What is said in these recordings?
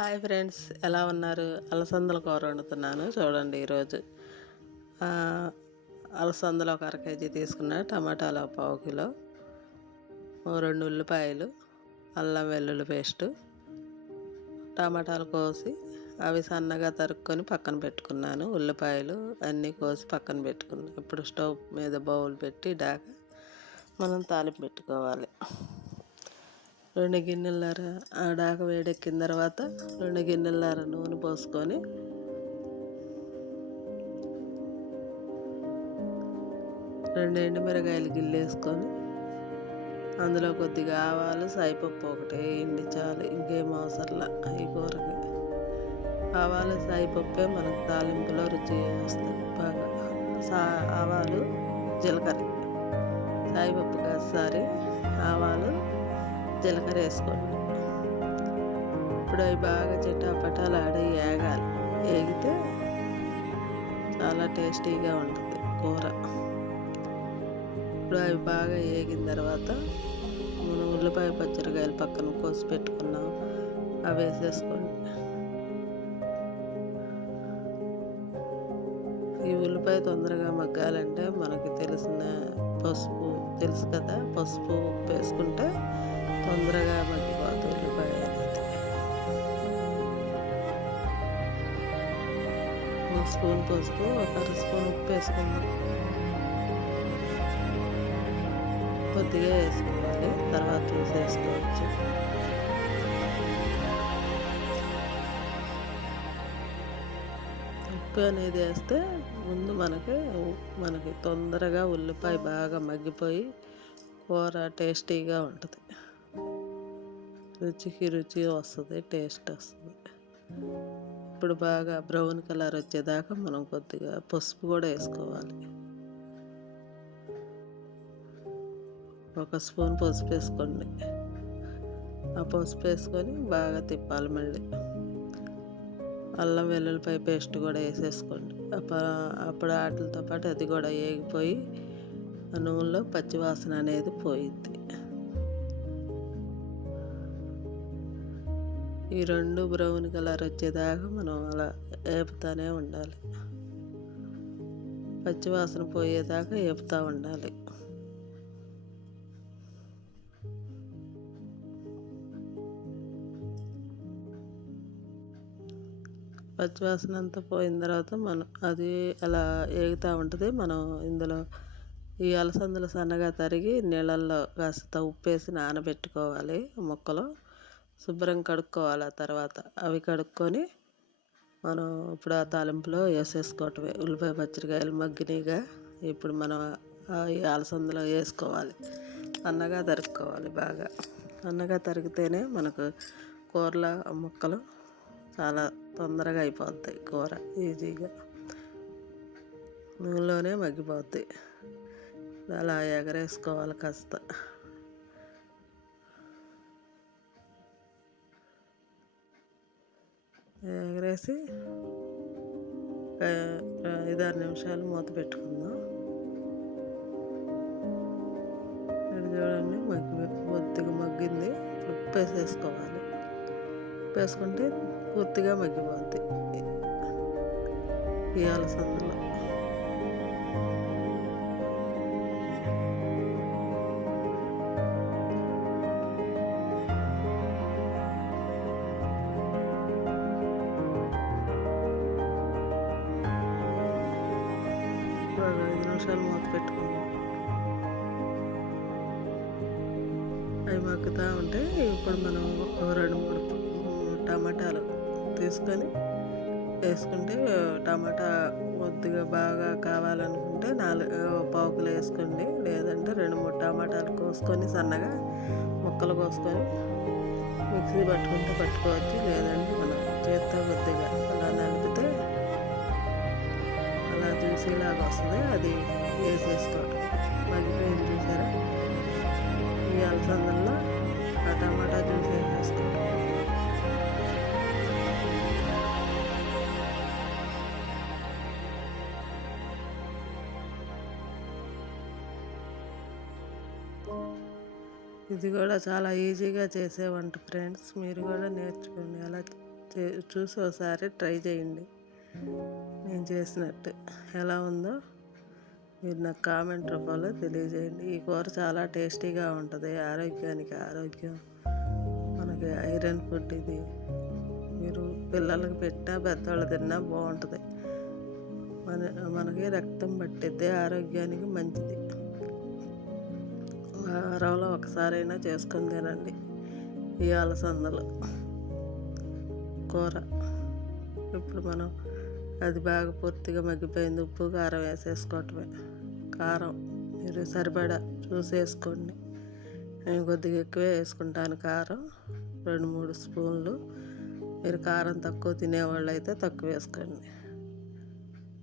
Hi friends, ఎలా ఉన్నారు? అలసందల కూర వండుతున్నాను చూడండి. ఈరోజు అలసందలు ఒక అర కేజీ తీసుకున్న, టమాటాలు ఒక పావు కిలో, 2 ఉల్లిపాయలు, అల్లం వెల్లుల్లి పేస్టు, టమాటాలు కోసి అవి సన్నగా తరుక్కొని పక్కన పెట్టుకున్నాను. ఉల్లిపాయలు అన్నీ కోసి పక్కన పెట్టుకున్నాను. ఇప్పుడు స్టవ్ మీద బౌల్ పెట్టి మనం తాలింపు పెట్టుకోవాలి. 2 గిన్నెలన్నర డాక వేడెక్కిన తర్వాత 2 గిన్నెలన్నర నూనె పోసుకొని 2 ఎండుమిరకాయలు గిల్లేసుకొని అందులో కొద్దిగా ఆవాలు, సాయిపప్పు ఒకటి వేయండి చాలు, ఇంకేం అవసరంలా ఈ కూరకి. ఆవాలు సాయిపప్పే మనకు తాలింపులో రుచి వస్తుంది బాగా. ఆవాలు, జీలకర్ర, సాయిపప్పు కాసారి ఆవాలు, జీలకర్ర వేసుకోండి. ఇప్పుడు అవి బాగా చిటాపటాలాడి వేగాలి. వేగితే చాలా టేస్టీగా ఉంటుంది కూర. ఇప్పుడు అవి బాగా వేగిన తర్వాత మనం ఉల్లిపాయ పచ్చిమిరకాయలు పక్కన కోసి పెట్టుకున్నాం, అవి వేసేసుకోండి. ఈ ఉల్లిపాయ తొందరగా మగ్గాలంటే మనకి తెలిసిన పసుపు తెలుసు కదా, పసుపు ఉప్పు వేసుకుంటే తొందరగా మగ్గిపోతుంది ఉల్లిపాయ అనేది. 1 స్పూన్ పసుపు, 1 అర స్పూన్ ఉప్పు వేసుకుందాం. కొద్దిగా వేసుకోవాలి, తర్వాత చూసి వేసుకోవచ్చు. ఉప్పు అనేది వేస్తే ముందు మనకి తొందరగా ఉల్లిపాయ బాగా మగ్గిపోయి కూర టేస్టీగా ఉంటుంది. రుచికి రుచి వస్తుంది, టేస్ట్ వస్తుంది. ఇప్పుడు బాగా బ్రౌన్ కలర్ వచ్చేదాకా మనం కొద్దిగా పసుపు కూడా వేసుకోవాలి. 1 స్పూన్ పసుపు వేసుకోండి. ఆ పసుపు వేసుకొని బాగా తిప్పాలి. మళ్ళీ అల్లం వెల్లుల్లిపాయ పేస్ట్ కూడా వేసేసుకోండి. అప్పుడు వాటితో పాటు అది కూడా వేగిపోయి ఆ నూనెలో పచ్చివాసన అనేది పోయిద్ది. ఈ 2 బ్రౌన్ కలర్ వచ్చేదాకా మనం అలా వేపుతూనే ఉండాలి. పచ్చివాసన పోయేదాకా వేపుతూ ఉండాలి. పచ్చివాసన అంతా పోయిన తర్వాత మనం అది అలా వేగుతూ ఉంటుంది. మనం ఇందులో ఈ అలసందలు సన్నగా తరిగి నీళ్ళల్లో కాస్త ఉప్పేసి నానబెట్టుకోవాలి. ముక్కలు శుభ్రంగా కడుక్కోవాలి. ఆ తర్వాత అవి కడుక్కొని మనం ఇప్పుడు ఆ తాలింపులో వేసేసుకోవటమే. ఉల్లిపాయ పచ్చిమిరకాయలు మగ్గినగా ఇప్పుడు మనం ఈ అలసందలో వేసుకోవాలి. సన్నగా తరుక్కోవాలి. బాగా సన్నగా తరిగితేనే మనకు కూరలో ముక్కలు చాలా తొందరగా అయిపోతాయి. కూర ఈజీగా నూనెలోనే మగ్గిపోతాయి. అలా ఎగరేసుకోవాలి. కాస్త ఎగరేసి 5-6 నిమిషాలు మూత పెట్టుకుందాం. ఇక్కడ చూడండి, కొద్దిగా మగ్గింది. ఉప్పు వేసేసుకోవాలి. ఉప్పు వేసుకుంటే పూర్తిగా మగ్గిపోద్ది ఈ అలసందలో. ఇప్పుడు 5 నిమిషాలు మూత పెట్టుకుందాం. అవి మగ్గుతూ ఉంటే ఇప్పుడు మనం 2-3 టమాటాలు తీసుకొని వేసుకుంటే, టమాటా కొద్దిగా బాగా కావాలనుకుంటే 1/4 కిలో వేసుకోండి. లేదంటే 2-3 టమాటాలు కోసుకొని సన్నగా ముక్కలు కోసుకొని మిక్సీ పట్టుకోవచ్చు. లేదంటే మనం చేత్తో కొద్దిగా అలా నలిపితే అలా జ్యూసీలాగా వస్తుంది. అది వేసేసుకోవటం. మగ్గిపోయింది చూసారా? ఈ అలసందల్లో ఆ టమాటా జ్యూస్ వేసేసుకోవటం. ఇది కూడా చాలా ఈజీగా చేసే వంట ఫ్రెండ్స్. మీరు కూడా నేర్చుకోండి. అలా చూసి ఒకసారి ట్రై చేయండి. నేను చేసినట్టు ఎలా ఉందో మీరు నాకు కామెంట్ రూపంలో తెలియజేయండి. ఈ కూర చాలా టేస్టీగా ఉంటుంది. ఆరోగ్యానికి ఆరోగ్యం, మనకి ఐరన్ ఫుడ్ ఇది. మీరు పిల్లలకి పెట్టినా పెద్దవాళ్ళు తిన్నా బాగుంటుంది. మనకి రక్తం పట్టిద్ది, ఆరోగ్యానికి మంచిది. వారంలో ఒకసారైనా చేసుకొని తినండి ఈ అలసందలు కూర. ఇప్పుడు మనం అది బాగా పూర్తిగా మగ్గిపోయింది. ఉప్పు కారం వేసేసుకోవటమే. కారం మీరు సరిపడా చూసి వేసుకోండి. నేను కొద్దిగా ఎక్కువే వేసుకుంటాను కారం, 2-3 స్పూన్లు. మీరు కారం తక్కువ తినేవాళ్ళు అయితే తక్కువ వేసుకోండి.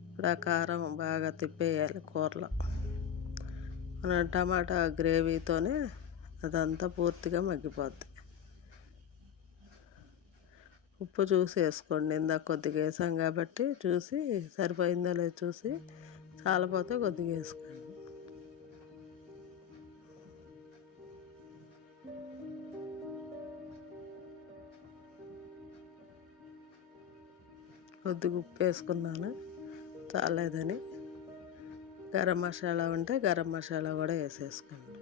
ఇప్పుడు ఆ కారం బాగా తిప్పేయాలి కూరలో. మన టమాటా గ్రేవీతోనే అదంతా పూర్తిగా మగ్గిపోద్ది. ఉప్పు చూసి వేసుకోండి. ఇందాక కొద్దిగా వేసాం కాబట్టి చూసి సరిపోయిందో లేదో చూసి, చాలపోతే కొద్దిగా వేసుకోండి. కొద్దిగా ఉప్పు వేసుకున్నాను చాలేదని. గరం మసాలా ఉంటే గరం మసాలా కూడా వేసేసుకోండి.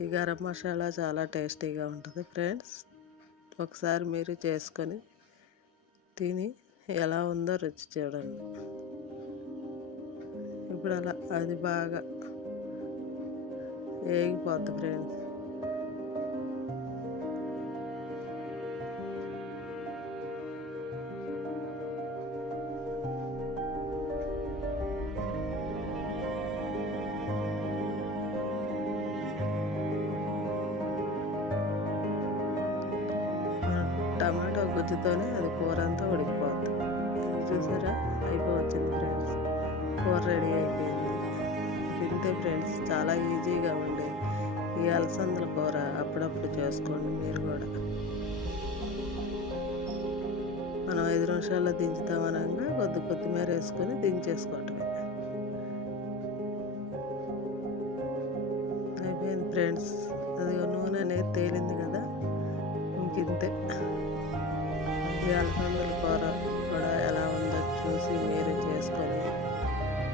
ఈ గరం మసాలా చాలా టేస్టీగా ఉంటుంది ఫ్రెండ్స్. ఒకసారి మీరు చేసుకొని తిని ఎలా ఉందో రుచి చూడండి. ఇప్పుడు అలా అది బాగా వేగిపోద్ది ఫ్రెండ్స్. టమాటో గుజ్జుతోనే అది కూర అంతా ఉడికిపోద్ది. చూసారా, అయిపోవచ్చింది ఫ్రెండ్స్. కూర రెడీ అయిపోయింది. ఇంతే ఫ్రెండ్స్, చాలా ఈజీగా ఉండే ఈ అలసందల కూర అప్పుడప్పుడు చేసుకోండి మీరు కూడా. మనం 5 నిమిషాల్లో దించుతామనగా కొత్తిమీర వేసుకొని దించేసుకోవటమే. అయిపోయింది ఫ్రెండ్స్. అది నూనె అనేది తేలింది కదా, ఇంతే. ఈ అలసందల కూర కూడా ఎలా ఉందో చూసి మీరు చేసుకొని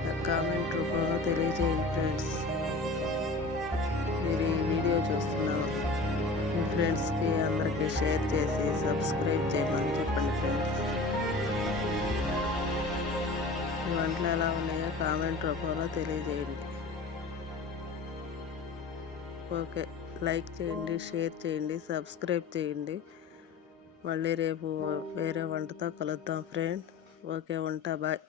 నాకు కామెంట్ రూపంలో తెలియజేయండి ఫ్రెండ్స్. మీరు ఈ వీడియో చూస్తున్నాం మీ ఫ్రెండ్స్కి అందరికీ షేర్ చేసి సబ్స్క్రైబ్ చేయమని చెప్పండి ఫ్రెండ్స్. ఈ వంటలు ఎలా ఉన్నాయో కామెంట్ రూపంలో తెలియజేయండి. ఓకే, లైక్ చేయండి, షేర్ చేయండి, సబ్స్క్రైబ్ చేయండి. మళ్ళీ రేపు వేరే వంటతో కలుద్దాం ఫ్రెండ్. ఓకే, ఉంటా, బాయ్.